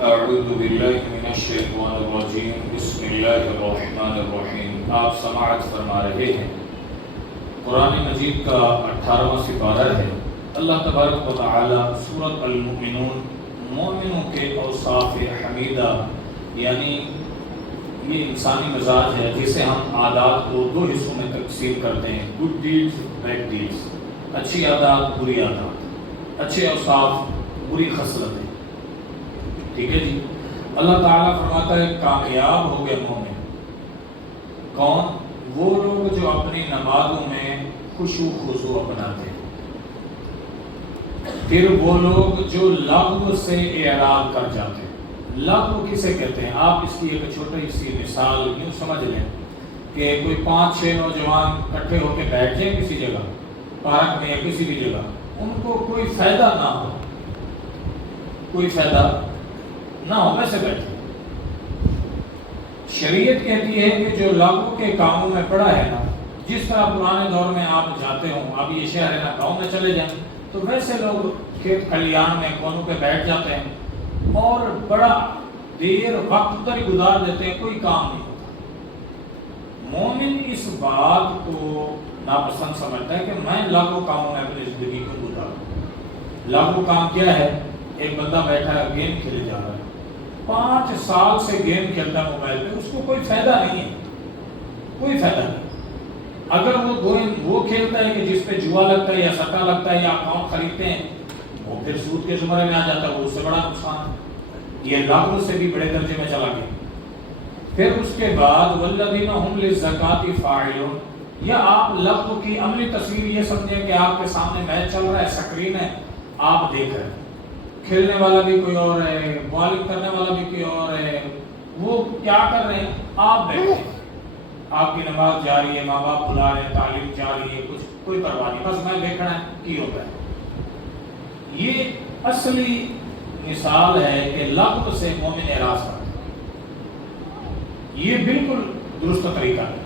اعوذ باللہ من الشیطان الرجیم بسم اللہ الرحمن الرحیم۔ آپ سماعت فرما رہے ہیں قرآن مجید کا 18واں سپارہ ہے۔ اللہ تبارک و تعالی سورۃ المؤمنون مومنوں کے اوصاف حمیدہ یعنی یہ انسانی مزاج ہے جسے ہم عادات کو دو حصوں میں تقسیم کرتے ہیں، گڈ ڈیڈز بیڈ ڈیڈز، اچھی عادات بری عادات، اچھے اوصاف بری خصلتیں، ٹھیک ہے جی۔ اللہ تعالیٰ فرماتا ہے کامیاب ہو گئے مومن کون؟ وہ لوگ جو اپنی نمازوں میں خشوع خضوع اپناتے ہیں، پھر وہ لوگ جو لغو سے اعراض کر جاتے ہیں۔ لغو کسے کہتے ہیں؟ آپ اس کی ایک چھوٹی سی مثال یوں سمجھ لیں کہ کوئی 5-6 نوجوان اکٹھے ہو کے بیٹھ جائیں کسی جگہ، پارک میں یا کسی بھی جگہ، ان کو کوئی فائدہ نہ ہو، کوئی فائدہ نہ ہو، ویسے بیٹھے۔ شریعت کہتی ہے کہ جو لغو کے کاموں میں پڑا ہے نا، جس طرح پرانے دور میں آپ جاتے ہوں، اب یہ شہر ہے نا، گاؤں میں چلے جائیں تو ویسے لوگ کھیت کھلیان میں کونوں پہ بیٹھ جاتے ہیں اور بڑا دیر وقت ادھر ہی گزار دیتے ہیں، کوئی کام نہیں ہوتا۔ مومن اس بات کو ناپسند سمجھتا ہے کہ میں لغو کاموں میں اپنی زندگی کو گزاروں۔ لغو کام کیا ہے؟ ایک بندہ بیٹھا ہے گیم کھیلے جا رہا ہے، 5 سال سے گیم کھیلتا ہے موبائل پہ، اس کو کوئی فائدہ نہیں ہے، کوئی فائدہ نہیں۔ اگر وہ کھیلتا ہے کہ جس پہ جوا لگتا ہے یا سٹا لگتا ہے یا اکاؤنٹ خریدتے ہیں، وہ پھر سود کے زمرے میں آ جاتا ہے، وہ اس سے بڑا نقصان ہے۔ یہ لغو سے بھی بڑے درجے میں چلا گیا۔ پھر اس کے بعد والذین هم للزکاۃ فاعلون، یا آپ لغو کی عملی تصویر یہ سمجھیں کہ آپ کے سامنے میچ چل رہا ہے، سکرین ہے، آپ دیکھ رہے ہیں، کھیلنے والا بھی کوئی اور ہے، بالنگ کرنے والا بھی کوئی اور ہے، وہ کیا کر رہے ہیں؟ آپ بیٹھے ہیں، آپ کی نماز جاری ہے، ماں باپ بلا رہے ہیں، تعلیم جاری ہے، کچھ کوئی پرواہ نہیں، بس میں دیکھنا ہے کی ہوتا ہے۔ یہ اصلی مثال ہے کہ لغو سے مومن اعراض کرتا ہے، یہ بالکل درست طریقہ ہے۔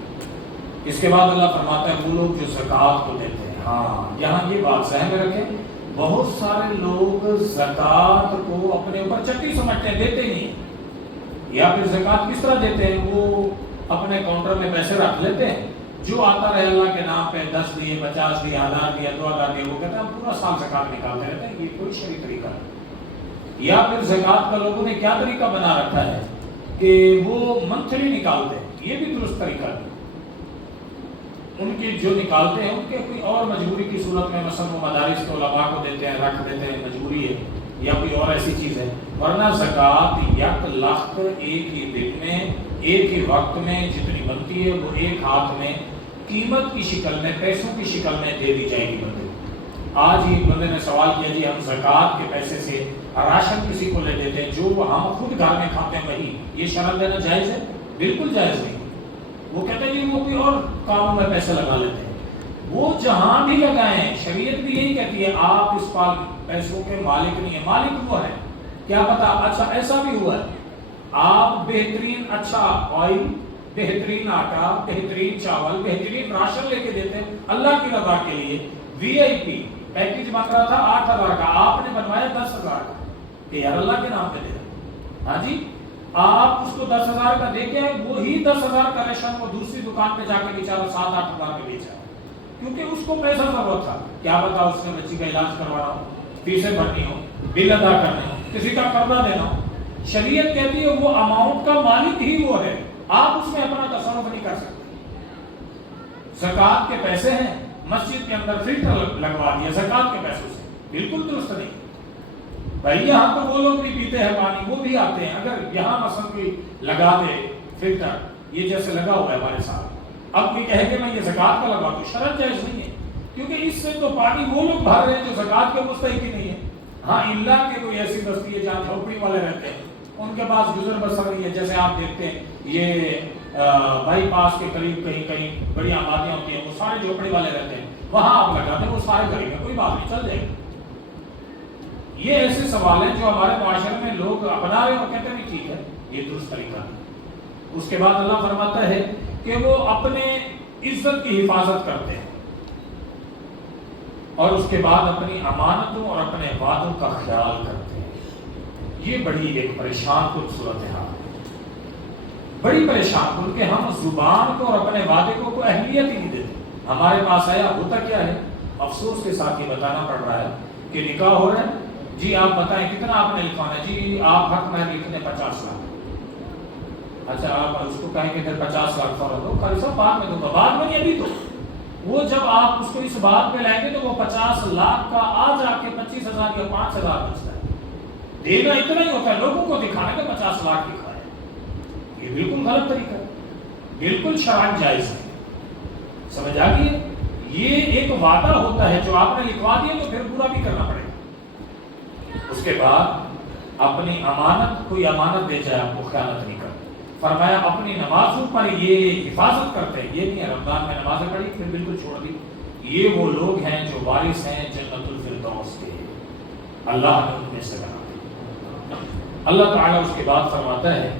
اس کے بعد اللہ فرماتا ہے وہ لوگ جو زکوٰۃ کو دیتے ہیں، ہاں یہاں یہ بات ذہن میں رکھیں، بہت سارے لوگ زکوٰۃ کو اپنے اوپر چٹی سمجھتے ہیں، دیتے نہیں، یا پھر زکوٰۃ کس طرح دیتے ہیں؟ وہ اپنے کاؤنٹر میں پیسے رکھ لیتے ہیں، جو آتا رہے اللہ کے نام پہ 10 دیے، 50 دیے، 1000 دیا، 2000 دیے، وہ کہتے ہیں ہم پورا سال زکوٰۃ نکالتے رہتے ہیں۔ یہ کوئی شرعی طریقہ نہیں۔ یا پھر زکوٰۃ کا لوگوں نے کیا طریقہ بنا رکھا ہے کہ وہ منتھلی نکالتے ہیں، یہ بھی درست طریقہ نہیں۔ ان کی جو نکالتے ہیں ان کے کوئی اور مجبوری کی صورت میں، مثلا وہ مدارس کے علماء کو دیتے ہیں، رکھ دیتے ہیں، مجبوری ہے یا کوئی اور ایسی چیز ہے، ورنہ زکوٰۃ یک لخت ایک ہی دن میں، ایک ہی وقت میں جتنی بنتی ہے وہ ایک ہاتھ میں قیمت کی شکل میں، پیسوں کی شکل میں دے دی جائے گی بندے کو۔ آج ہی بندے نے سوال کیا جی ہم زکوٰۃ کے پیسے سے راشن کسی کو لے دیتے ہیں جو ہم خود گھر میں کھاتے ہیں، وہی یہ شرط دینا جائز ہے؟ بالکل جائز نہیں۔ وہ کہتے ہیں جی وہ کوئی اور کاموں میں پیسے لگا لیتے ہیں، وہ جہاں بھی لگائیں، شریعت بھی یہی کہتی ہے آپ اس پیسوں کے مالک نہیں ہیں، مالک وہ ہے، کیا پتا اچھا ایسا بھی ہوا ہے آپ بہترین اچھا آئل، بہترین آٹا، بہترین چاول، بہترین راشن لے کے دیتے ہیں اللہ کی رضا کے لیے۔ وی آئی پی پیکج بن رہا تھا 8000 کا، آپ نے بنوایا 10000 کا کہ یار اللہ کے نام پہ دے رہا، ہاں جی، آپ اس کو 10000 کا دے کے وہی 10000 کا ریشن کو دوسری دکان پہ جا کے بیچارا 7-8 ہزار میں بیچا، کیونکہ اس کو پیسہ ضرورت تھا، کیا پتا اس نے بچی کا علاج کروانا ہو، فیسیں بھرنی ہو، بل ادا کرنے ہو، کسی کا قرضہ دینا ہو۔ شریعت کہتی ہے وہ اماؤنٹ کا مالک ہی وہ ہے، آپ اس میں اپنا تصرف نہیں کر سکتے۔ زکوٰۃ کے پیسے ہیں، مسجد کے اندر فلٹر لگوا دیا زکوٰۃ کے پیسوں سے، بالکل درست نہیں بھائی۔ یہاں تو وہ لوگ بھی پیتے ہیں پانی، وہ بھی آتے ہیں، اگر یہاں مثلا کوئی لگا دے فلٹر، یہ جیسے لگا ہوا ہے ہمارے ساتھ، اب کوئی کہے کہ میں یہ زکوٰۃ کا لگا دوں، شرط جائز نہیں ہے، کیونکہ اس سے تو پانی وہ لوگ بھر رہے ہیں جو زکوٰۃ کے مستحق ہی نہیں ہے۔ ہاں اللہ کے کوئی ایسی بستی ہے جہاں جھوپڑی والے رہتے ہیں، ان کے پاس گزر بسر نہیں ہے، جیسے آپ دیکھتے ہیں یہ بائی پاس کے قریب کہیں کہیں بڑی آبادیاں ہوتی ہیں، وہ سارے جھوپڑی والے رہتے ہیں، وہاں آپ لگاتے ہیں، وہ سارے غریب ہیں، کوئی بات نہیں، چل جائے گا۔ یہ ایسے سوال ہیں جو ہمارے معاشرے میں لوگ اپنا رہے ہیں اور کہتے ہیں ٹھیک ہے، یہ درست طریقہ ہے۔ اس کے بعد اللہ فرماتا ہے کہ وہ اپنے عزت کی حفاظت کرتے ہیں اور اس کے بعد اپنی امانتوں اور اپنے وعدوں کا خیال کرتے ہیں۔ یہ بڑی ایک پریشان کن صورتحال ہے، بڑی پریشان کن کہ ہم زبان کو اور اپنے وعدے کو کوئی اہمیت ہی نہیں دیتے۔ ہمارے پاس آیا ہوتا کیا ہے، افسوس کے ساتھ یہ بتانا پڑ رہا ہے کہ نکاح ہو رہا ہے، جی آپ بتائیں کتنا آپ نے لکھوانا ہے، جی آپ حق مہر لکھنے 50 لاکھ۔ اچھا آپ اس کو کہیں کہ پھر 50 لاکھ فوراً دو، قاری صاحب بعد میں دوں گا، بعد میں نہیں ابھی تو۔ وہ جب آپ اس کو اس بات پہ لائیں گے تو وہ 50 لاکھ کا آ جا کے 25,000 یا 5,000 بچتا ہے۔ دینا اتنا ہی ہوتا ہے، لوگوں کو دکھانے کا 50 لاکھ دکھائے، یہ بالکل غلط طریقہ ہے، بالکل شرعاً جائز ہے۔ سمجھ آ گئی ہے؟ یہ ایک وعدہ ہوتا ہے جو آپ نے لکھوا دیا تو پھر پورا بھی کرنا پڑے گا۔ اس کے بعد اپنی امانت، کوئی امانت دے جائے آپ کو خیانت نہیں کرتے۔ فرمایا اپنی نمازوں پر یہ حفاظت کرتے ہیں، یہ نہیں ہے رمضان میں نمازیں پڑھی پھر بالکل چھوڑ دی، یہ وہ لوگ ہیں جو وارث ہیں جنت الفردوس کے، اللہ نے ان میں سے بنا دیا۔ اللہ تعالیٰ اس کے بعد فرماتا ہے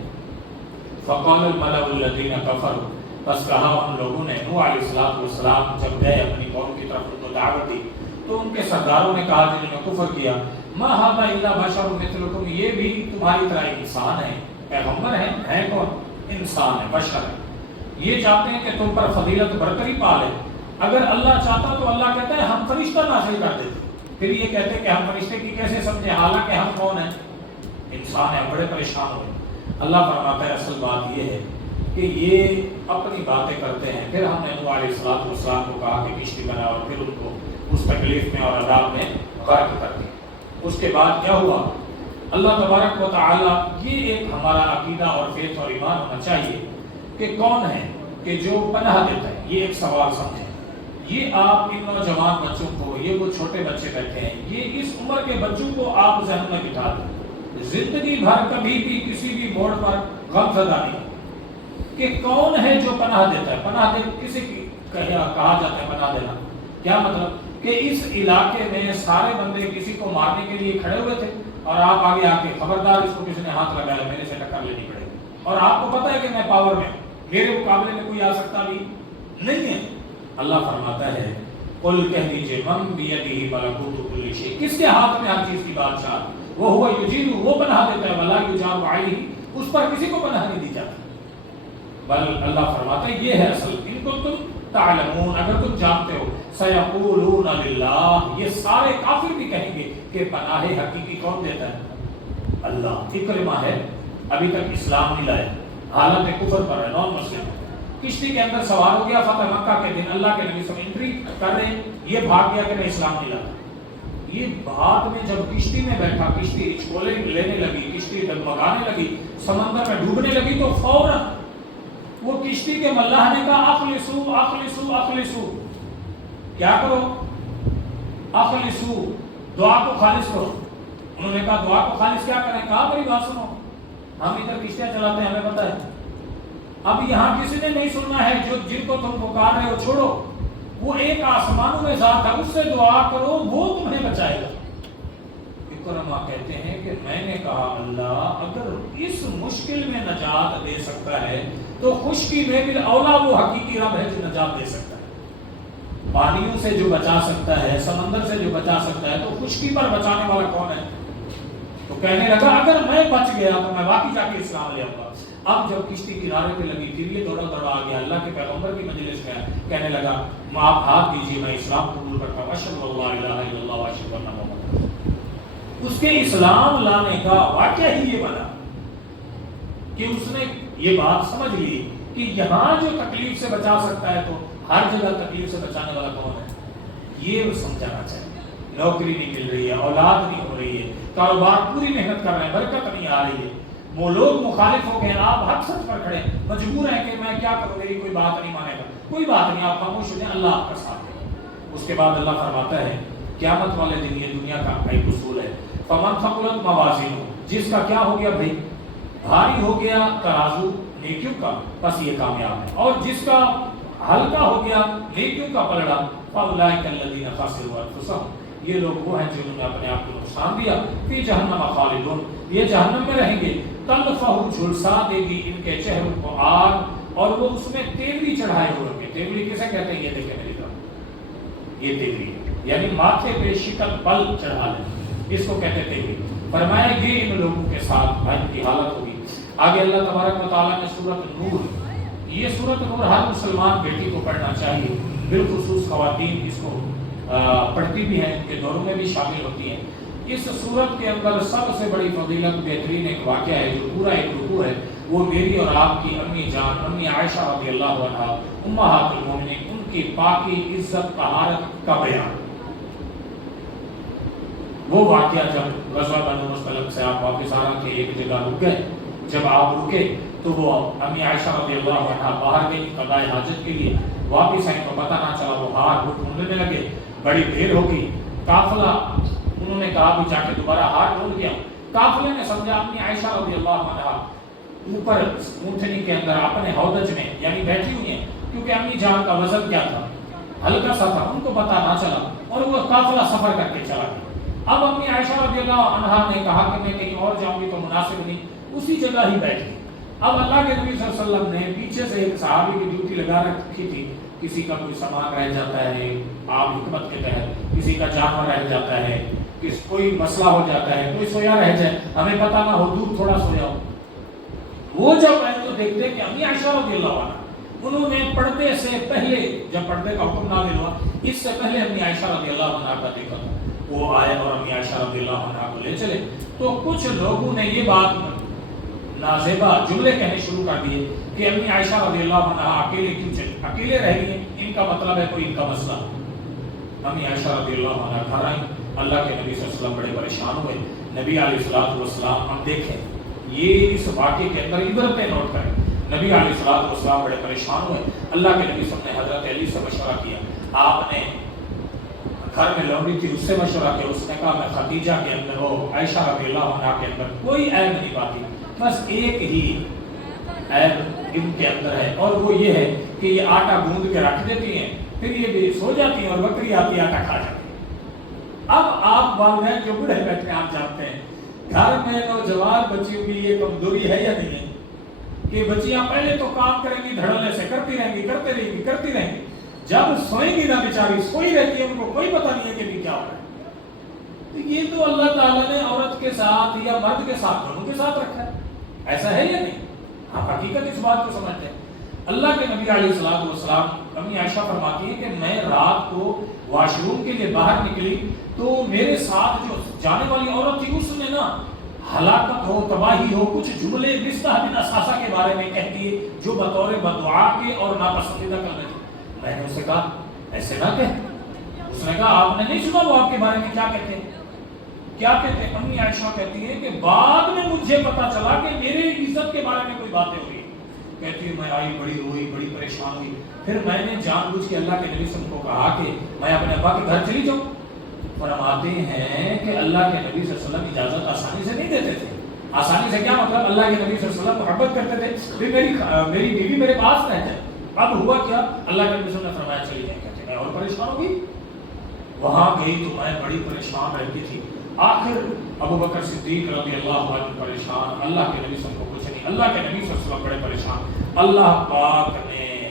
فَقَالَ الْمَلَأُ الَّذِينَ كَفَرُوا، بس کہا ان لوگوں نے، نوح علیہ السلام جب گئے اپنی قوم کی طرف ان کو دعوت دی تو ان کے سرداروں نے کہا جنہوں نے کفر کیا، مَا هَذَا إِلَّا بَشَرٌ مِثْلُكُمْ، یہ بھی تمہاری طرح انسان ہے، پیغمبر ہیں کون؟ انسان ہے، بشر ہے، یہ چاہتے ہیں کہ تم پر فضیلت برتری پالے۔ اگر اللہ چاہتا تو اللہ کہتا ہے ہم فرشتہ نازل کر دیتے، پھر یہ کہتے ہیں کہ ہم فرشتے کی کیسے سمجھے حالانکہ ہم کون ہیں؟ انسان ہیں، بڑے پریشان ہوئے۔ اللہ فرماتا ہے اصل بات یہ ہے کہ یہ اپنی باتیں کرتے ہیں۔ پھر ہم نے نوح علیہ السلام کو کہا کہ کشتی بنا اور پھر ان کو اس تکلیف میں اور عذاب میں غرق کر دیا۔ اس کے بعد کیا ہوا؟ اللہ تبارک و تعالیٰ، یہ ایک ہمارا عقیدہ اور فیض اور ایمان ہونا چاہیے کہ کون ہے کہ جو پناہ دیتا ہے۔ یہ ایک سوال سمجھیں، یہ آپ ان نوجوان بچوں کو، یہ وہ چھوٹے بچے بیٹھے ہیں، یہ اس عمر کے بچوں کو آپ ذہن میں بٹھا دیں، زندگی بھر کبھی بھی کسی بھی موڑ پر غم زدہ نہیں کہ کون ہے جو پناہ دیتا ہے۔ پناہ دے کسی کی کہا جاتا ہے پناہ دینا، کیا مطلب کہ اس علاقے میں سارے بندے کسی کو مارنے کے لیے کھڑے ہوئے تھے اور آپ آگے آ کے خبردار اس کو کسی نے ہاتھ لگایا میرے سے ٹکر لینی پڑے گی، اور آپ کو پتہ ہے کہ میں پاور میں ہوں، میرے مقابلے میں کوئی آ سکتا بھی نہیں ہے۔ اللہ فرماتا ہے قل کہہ دیجئے من بیدہ ملکوت کل شیء، کس کے ہاتھ میں ہر چیز کی بادشاہ، وہ ہوا یجیر، وہ پناہ دیتا ہے، ولا یجار علیہ، اس پر کسی کو پناہ نہیں دی جاتی۔ بل اللہ فرماتا ہے یہ ہے اصل، ان کو تم تعلمون، اگر تم جانتے ہو، سیقولون للہ، یہ سارے کافر بھی کہیں گے کہ پناہ حقیقی کون دیتا ہے؟ اللہ۔ اکرمہ ہے، ابھی تک اسلام نہیں لائے، حالت کفر پر ہے، نون مسلم، کشتی کے اندر سوار ہو گیا، فتح مکہ کے دن اللہ کے نبی صلی اللہ علیہ وسلم انٹری کر رہے ہیں، یہ بھاگ گیا کہ میں اسلام نہیں لاتا۔ یہ بعد میں جب کشتی میں بیٹھا، کشتی اچھولے لینے لگی، کشتی ڈگمگانے لگی، سمندر میں ڈوبنے لگی، تو فوراً وہ کشتی کے ملاح نے کہا اخلصو اخلصو اخلصو، کیا کرو؟ اخلصو، دعا کو خالص کرو۔ انہوں نے کہا دعا کو خالص کیا کریں؟ کہا میری بات سنو، ہم ادھر کشتیاں چلاتے ہیں، ہمیں پتہ ہے، اب یہاں کسی نے نہیں سننا ہے، جو جن کو تم پکار رہے ہو چھوڑو، وہ ایک آسمانوں میں ذات ہے، اس سے دعا کرو، وہ تمہیں بچائے گا۔ اکرمہ کہتے ہیں کہ میں نے کہا اللہ اگر اس مشکل میں نجات دے سکتا ہے تو خشکی میں بھی اولا وہ حقیقی رب ہے جو نجات دے سکتا ہے۔ پانیوں سے جو بچا سکتا ہے، سمندر سے جو بچا سکتا ہے، تو خشکی پر بچانے والا کون ہے؟ تو کہنے لگا اگر میں بچ گیا تو میں واقعی جا کے اسلام لے آؤں گا۔ اب جب کشتی کنارے پہ لگی، پھر یہ دوڑا دوڑا آ گیا اللہ کے پیغمبر کی مجلس میں، کہنے لگا آپ ہاتھ دیجیے، میں اسلام قبول کرتا ہوں، اشہد ان لا الہ الا اللہ و اشہد ان محمد۔ اس کے اسلام لانے کا واقعہ ہی یہ بنا کہ اس نے یہ بات سمجھ لی کہ یہاں جو تکلیف سے بچا سکتا ہے تو ہر جگہ تکلیف سے بچانے والا کون ہے؟ یہ وہ سمجھانا چاہیے۔ نوکری نہیں مل رہی ہے، اولاد نہیں ہو رہی ہے، کاروبار پوری محنت کر رہے ہیں، برکت نہیں آ رہی ہے، وہ لوگ مخالف ہو گئے، آپ حق سچ پر کھڑے، مجبور ہیں کہ میں کیا کروں، میری کوئی بات نہیں مانے گا، کوئی بات نہیں، آپ خاموش ہو جائیں، اللہ آپ کا ساتھ دے گا۔ اس کے بعد اللہ فرماتا ہے قیامت والے دن یہ دنیا کا ایک اصول ہے، فمن ثقلت موازینہ، جس کا کیا ہو گیا بھائی، بھاری ہو گیا ترازو نیکیوں کا، بس یہ کامیاب ہے، اور جس کا ہلکا ہو گیا نیکیوں کا پلڑا، فاولئک الذین خسروا انفسہم، یہ لوگ وہ ہیں جنہوں نے اپنے آپ کو نقصان دیا، فی جہنم خالدون، یہ جہنم میں رہیں گے، تلفہ جھلسا دے گی ان کے چہروں کو آگ، اور وہ اس میں تیوری چڑھائے ہوئے ہوں گے۔ تیوری کسے کہتے ہیں؟ یہ دیکھیں میری طرف، یہ تیوری یعنی ماتھے پہ شکل پل چڑھا لیں، اس کو کہتے ہیں تیوری۔ فرمایا یہ ان لوگوں کے ساتھ بھائی کی حالت ہوگی۔ آگے اللہ تبارک و تعالیٰ نے سورۃ نور، یہ سورۃ نور ہر مسلمان بیٹی کو پڑھنا چاہیے، بالخصوص خواتین اس کو پڑھتی بھی ہیں، ان کے دوروں میں بھی شامل ہوتی ہیں۔ اس سورت کے اندر سب سے بڑی فضیلت بہترین ایک واقعہ ہے جو پورا ایک رکوع ہے، وہ میری اور آپ کی امی جان امی عائشہ رضی اللہ عنہا امہات المومنین، ان کی پاکی عزت طہارت کا بیان۔ وہ واقعہ جب غزوہ بنو مستلق سے آپ واپس آ رہے تھے، ایک جگہ رک گئے، جب آپ رکے تو وہ امی عائشہ رضی اللہ عنہا باہر گئی قضاء حاجت کے لیے، واپس آئیں تو پتہ نہ چلا، وہ ہار ڈھونڈنے لگے، بڑی دیر ہو گئی، قافلہ انہوں نے کہا بھی جا کے دوبارہ ہار ڈھونڈ گیا، قافلے نے سمجھا امی عائشہ رضی اللہ عنہا اوپر اونٹنی کے اندر اپنے ہودج میں یعنی بیٹھی ہوئی ہیں، کیونکہ امی جان کا وزن کیا تھا، ہلکا سا تھا، ان کو پتہ نہ چلا اور وہ قافلہ سفر کر کے چلا گیا۔ اب امی عائشہ رضی اللہ عنہا نے کہا کہ میں کہیں اور جاؤں گی تو مناسب نہیں، اسی جگہ ہی بیٹھ گئی۔ اب اللہ کے نبی صلی اللہ علیہ وسلم نے پیچھے سے ایک صحابی کی ڈیوٹی لگا رکھی تھی، کسی کا کوئی سامان رہ جاتا ہے آپ حکمت کے تحت، کسی کا جانور رہ جاتا ہے، کوئی مسئلہ ہو جاتا ہے، کوئی سویا رہ جائے، ہمیں پتہ نہ ہو، دور تھوڑا سویا ہو، وہ جب آئے تو دیکھتے کہ امی عائشہ رضی اللہ عنہا انہوں نے پردے سے پہلے، جب پردے کا حکم نازل ہوا اس سے پہلے امی عائشہ رضی اللہ عنہا کا دیکھا تھا، وہ آئے اور امی عائشہ رضی اللہ عنہا کو لے چلے، تو کچھ لوگوں نے یہ بات نازیبہ جملے کہنے شروع کر دیے کہ امی عائشہ رضی اللہ عنہا اکیلے کیوں چلے، اکیلے رہ گئی ہیں، ان کا مطلب ہے کوئی ان کا مسئلہ۔ امی عائشہ رضی اللہ عنہا گھر آئیں، اللہ کے نبی صلی اللہ علیہ وسلم بڑے پریشان ہوئے، نبی علیہ الصلوۃ والسلام، ہم دیکھیں یہ اس واقعے کے اندر عبرتیں نوٹ کریں، نبی علیہ الصلوۃ والسلام بڑے پریشان ہوئے، اللہ کے نبی صلی اللہ علیہ وسلم نے حضرت علی سے مشورہ کیا، آپ نے گھر میں لونڈی تھی اس سے مشورہ کیا، اس نے کہا میں خدیجہ کے اندر ہو عائشہ رضی اللہ عنہا کے اندر کوئی عیب نہیں باقی، بس ایک ہی عیب ان کے اندر ہے اور وہ یہ ہے کہ یہ آٹا گوندھ کے رکھ دیتی ہیں، پھر یہ بھی سو جاتی ہیں اور بکری آتی آٹا کھا جاتی ہے۔ اب آپ والدین جو بڑے بیٹھے ہیں آپ جانتے ہیں گھر میں نوجوان بچیوں کی یہ کمزوری ہے یا نہیں ہے کہ بچیاں پہلے تو کام کریں گی دھڑلے سے، کرتی رہیں گی کرتی رہیں گی، جب سوئیں گی نہ بیچاری سوئی رہتی ہے، ان کو کوئی پتہ نہیں ہے کہ بھی کیا ہو رہا ہے۔ یہ تو اللہ تعالیٰ نے عورت کے ساتھ یا مرد کے ساتھ دونوں کے ساتھ رکھا ہے، ایسا ہے یا نہیں؟ آپ حقیقت اس بات کو سمجھتے ہیں۔ اللہ کے نبی علیہ الصلوۃ والسلام امی عائشہ فرماتی ہے کہ میں رات کو واش روم کے لیے باہر نکلی تو میرے ساتھ جو جانے والی عورت تھی اس نے نا ہلاکت ہو تباہی ہو کچھ جملے مصطح بن اساسہ کے بارے میں کہتی ہے جو بطور بدعا کے اور ناپسندیدہ کلمے تھے۔ میں نے اسے کہا ایسے نہ کہہ، اس نے کہا آپ نے نہیں سنا وہ آپ کے بارے میں کیا کہتے ہیں؟ کیا کہتے ہیں؟ امی عائشہ کہتی ہے کہ بعد میں مجھے پتا چلا کہ میرے عزت کے بارے میں کوئی باتیں ہو رہی ہیں، کہتی ہے میں آئی بڑی روئی بڑی پریشان ہوئی، پھر میں نے جان بوجھ کے اللہ کے نبی صلی اللہ علیہ وسلم کو کہا کہ میں اپنے ابا کے گھر چلی جاؤں۔ فرماتے ہیں کہ اللہ کے نبی صلی اللہ علیہ وسلم اجازت آسانی سے نہیں دیتے تھے، آسانی سے کیا مطلب اللہ کے نبی صلی اللہ علیہ وسلم محبت کرتے تھے پھر میری بیوی میرے پاس رہ جائے۔ اب ہوا کیا، اللہ کے نبی صلی اللہ علیہ وسلم نے فرمایا چلی جائیں، کہتے میں اور پریشان ہوگی، وہاں گئی تو میں بڑی پریشان رہتی تھی، آخر ابو بکر صدیق رضی اللہ عنہ پریشان، اللہ کے نبی صلی اللہ علیہ وسلم کو کچھ نہیں، اللہ کے نبی صلی اللہ علیہ وسلم بڑے پریشان، اللہ پاک نے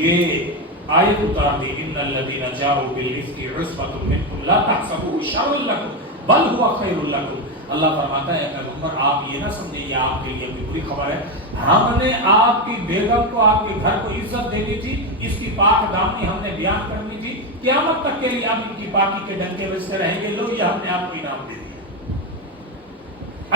یہ آیت اتار دی ان الذين جاءوا بالافك عصبة منكم لا تحسبوه شرا لكم بل هو خير لكم۔ اللہ فرماتا ہے پیغمبر آپ یہ نہ سمجھیں یہ آپ کے لیے کوئی بری خبر ہے، ہم نے آپ کی بیگم کو آپ کے گھر کو عزت دینی تھی، اس کی پاک دامنی ہم نے بیان کرنی تھی، قیامت تک کے لیے آپ ان کی پاکی کے ڈنکے بجتے رہیں گے، لو یہ ہم نے آپ کو انعام دے دیا۔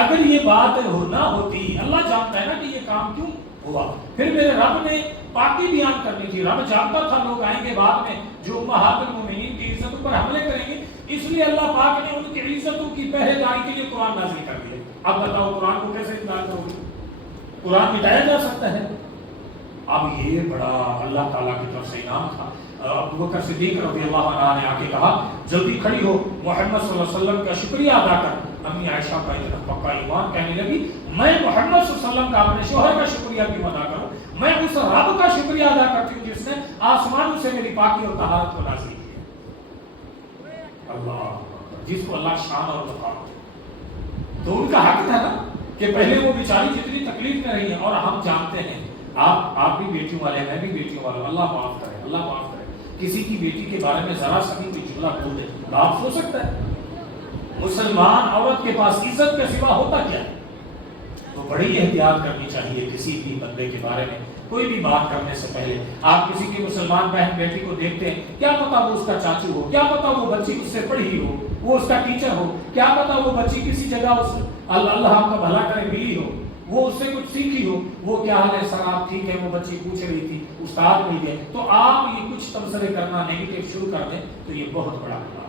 اگر یہ بات نہ ہوتی، اللہ جانتا ہے نا کہ یہ کام کیوں ہوا، پھر میرے رب نے پاکی بیان کرنی تھی، رب جانتا تھا لوگ آئیں گے بعد میں جو امہات المومنین کی عزتوں پر حملے کریں گے، اس لیے اللہ پاک نے ان کی عزتوں کی پہرے داری کے لیے قرآن نازل کر دیا۔ اب بتاؤ قرآن کو کیسے اطلاع کرو گے؟ قرآن مٹایا جا سکتا ہے؟ اب یہ بڑا اللہ تعالیٰ کی طرف سے انعام تھا۔ ابو بکر صدیق رضی اللہ عنہ نے آ کے کہا جلدی کھڑی ہو، محمد صلی اللہ علیہ وسلم کا شکریہ ادا کر۔ امی عائشہ کا اتنا پکا ایمان کہنے لگی میں محمد صلی اللہ علیہ وسلم کا اپنے شوہر کا شکریہ کیوں ادا کروں، میں اس رب کا شکریہ ادا کرتی ہوں جس نے آسمانوں سے میری پاکی اور طہارت کو نازل کیا۔ اللہ جس کو اللہ شان اور وقار، تو ان کا حق تھا نا کہ پہلے وہ بیچاری جتنی تکلیف میں رہی ہیں، اور ہم جانتے ہیں آپ بھی بیٹیوں والے ہیں، میں بھی بیٹیوں والا ہوں، اللہ معاف کرے، اللہ معاف کرے، کسی کی بیٹی کے بارے میں ذرا سا بھی کوئی جملہ بول دے تو آپ سو سکتا ہے، مسلمان عورت کے پاس عزت کے سوا ہوتا کیا ہے؟ تو بڑی احتیاط کرنی چاہیے کسی بھی بندے کے بارے میں کوئی بھی بات کرنے سے پہلے۔ آپ کسی کی مسلمان بہن بیٹی کو دیکھتے ہیں، کیا پتا وہ اس کا چاچو ہو، کیا پتا وہ بچی اس سے پڑھی ہو، وہ اس کا ٹیچر ہو، کیا پتا وہ بچی کسی جگہ اس اللہ آپ کا بھلا کرے ملی ہو، وہ اس سے کچھ سیکھی ہو، وہ کیا حال ہے سر آپ ٹھیک ہے، وہ بچی پوچھ رہی تھی استاد مل گئے، تو آپ یہ کچھ تبصرے کرنا نیگیٹو شروع کر دیں تو یہ بہت بڑا گناہ۔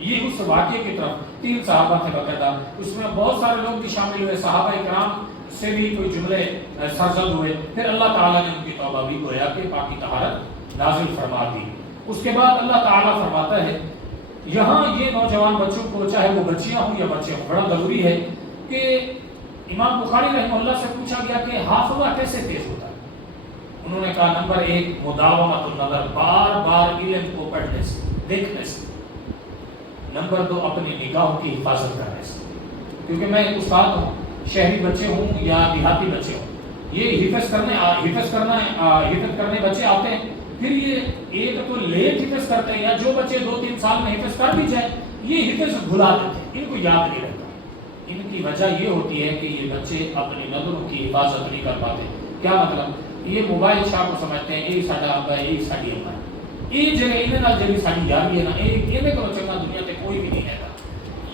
یہ اس واقعے کی طرف 3 صحابہ تھے باقاعدہ، اس میں بہت سارے لوگ بھی شامل ہوئے، صحابہ کرام سے بھی کوئی جملے سرزد ہوئے، پھر اللہ تعالیٰ نے ان کی توبہ بھی گویا کہ پاکی طہارت نازل فرما دی۔ اس کے بعد اللہ تعالیٰ فرماتا ہے یہاں یہ نوجوان بچوں کو چاہے وہ بچیاں ہوں یا بچے ہوں، بڑا ضروری ہے کہ امام بخاری رحمہ اللہ سے پوچھا گیا کہ حافظہ کیسے تیز ہوتا ہے؟ انہوں نے کہا نمبر 1 مداومت النظر، بار بار علم کو پڑھنے سے، دیکھنے سے۔ نمبر 2 اپنی نگاہوں کی حفاظت کرنے سے، کیونکہ میں ایک استاد ہوں، شہری بچے ہوں یا دیہاتی بچے ہوں، یہ حفظ کرنے بچے آتے ہیں، پھر یہ ایک تو لیٹ حفظ کرتے ہیں، یا جو بچے 2-3 سال میں حفظ کر بھی جائیں یہ حفظ بھلا دیتے ہیں، ان کو یاد نہیں رہتا۔ ان کی وجہ یہ ہوتی ہے کہ یہ بچے اپنی نظروں کی حفاظت نہیں کر پاتے۔ کیا مطلب؟ یہ موبائل شاہ کو سمجھتے ہیں یہ ساڈا ابا ہے، یہ ساڈی اما ہے، یہ جگہ انہیں نال جڑی ساڈی یاری ہے نا، یہ کو چنگا دنیا تے کوئی بھی نہیں ہے،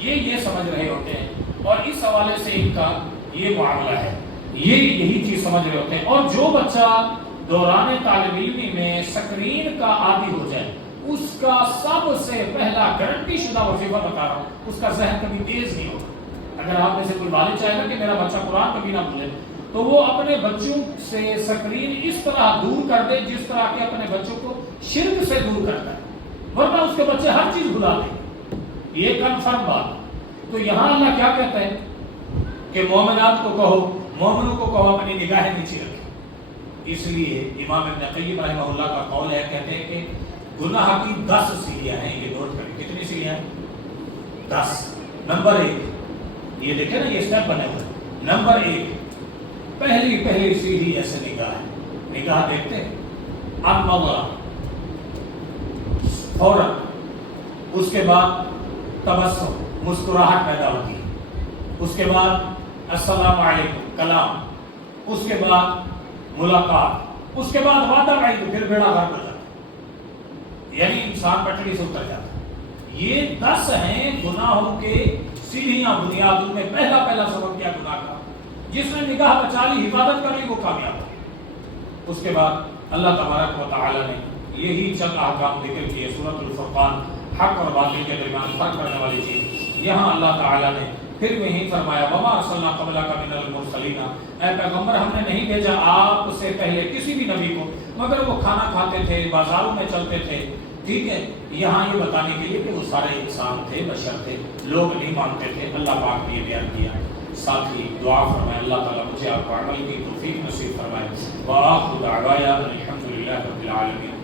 یہ سمجھ رہے ہوتے ہیں، اور اس حوالے سے ان کا یہ معاملہ ہے، یہی چیز سمجھ رہے ہوتے ہیں۔ اور جو بچہ دوران طالب علمی میں سکرین کا عادی ہو جائے، اس کا سب سے پہلا گارنٹی شدہ وظیفہ بتا رہا ہوں، اس کا ذہن کبھی تیز نہیں ہوگا۔ اگر آپ میں سے کوئی والد چاہے گا کہ میرا بچہ قرآن کبھی نہ بھولے، تو وہ اپنے بچوں سے سکرین اس طرح دور کر دے جس طرح کہ اپنے بچوں کو شرک سے دور کرتا ہے، ورنہ اس کے بچے ہر چیز بھلا دیں گے، یہ کنفرم بات۔ تو یہاں اللہ کیا کہتا ہے کہ مومنات کو کہو، مومنوں کو کہو اپنی نگاہیں نیچے رکھیں۔ اس لیے امام ابن قیم رحمہ اللہ کا قول ہے، کہتے ہیں کہ گناہ کی 10 سیڑھیاں ہیں، یہ نوٹ کریں کتنی سیڑھیاں ہیں؟ 10۔ نمبر 1 یہ دیکھیں نا، یہ سٹیپ بنے ہوئے، نمبر 1 پہلی سیڑھی ایسے نگاہ ہے، نگاہ دیکھتے ہیں، النظرہ فوراً، اس کے بعد تبسم، مسکراہٹ پیدا ہوتی ہے، اس کے بعد السلام علیکم کلام، اس کے بعد ملاقات، اس کے بعد وعدہ عید، پھر بیڑا غرق ہو جاتا ہے، یعنی انسان پٹڑی سے اتر جاتا ہے۔ یہ 10 ہیں گناہوں کے سیڑھیاں، بنیادوں میں پہلا سبب کیا گناہ کا؟ جس نے نگاہ بچا لی، حفاظت کر لی، وہ کامیاب ہے۔ اس کے بعد اللہ تبارک و تعالی نے یہی چند احکام ذکر کیے، سورۃ الفرقان، حق اور باطل کے درمیان فرق کرنے والی چیز۔ یہاں اللہ تعالی نے پھر وہی فرمایا وما ارسلنا قبلک من المرسلین، اے پیغمبر ہم نے نہیں بھیجا آپ سے پہلے کسی بھی نبی کو مگر وہ کھانا کھاتے تھے، بازاروں میں چلتے تھے، ٹھیک ہے، یہاں یہ بتانے کے لیے کہ وہ سارے انسان تھے، بشر تھے، لوگ نہیں مانتے تھے۔ اللہ پاک نے یہ بیان کیا ہے۔ ساتھ ہی دعا فرمائے اللہ تعالیٰ مجھے آپ کو عمل کی توفیق نصیب فرمائے۔ وآخر دعوایا الحمد للہ رب العالمین۔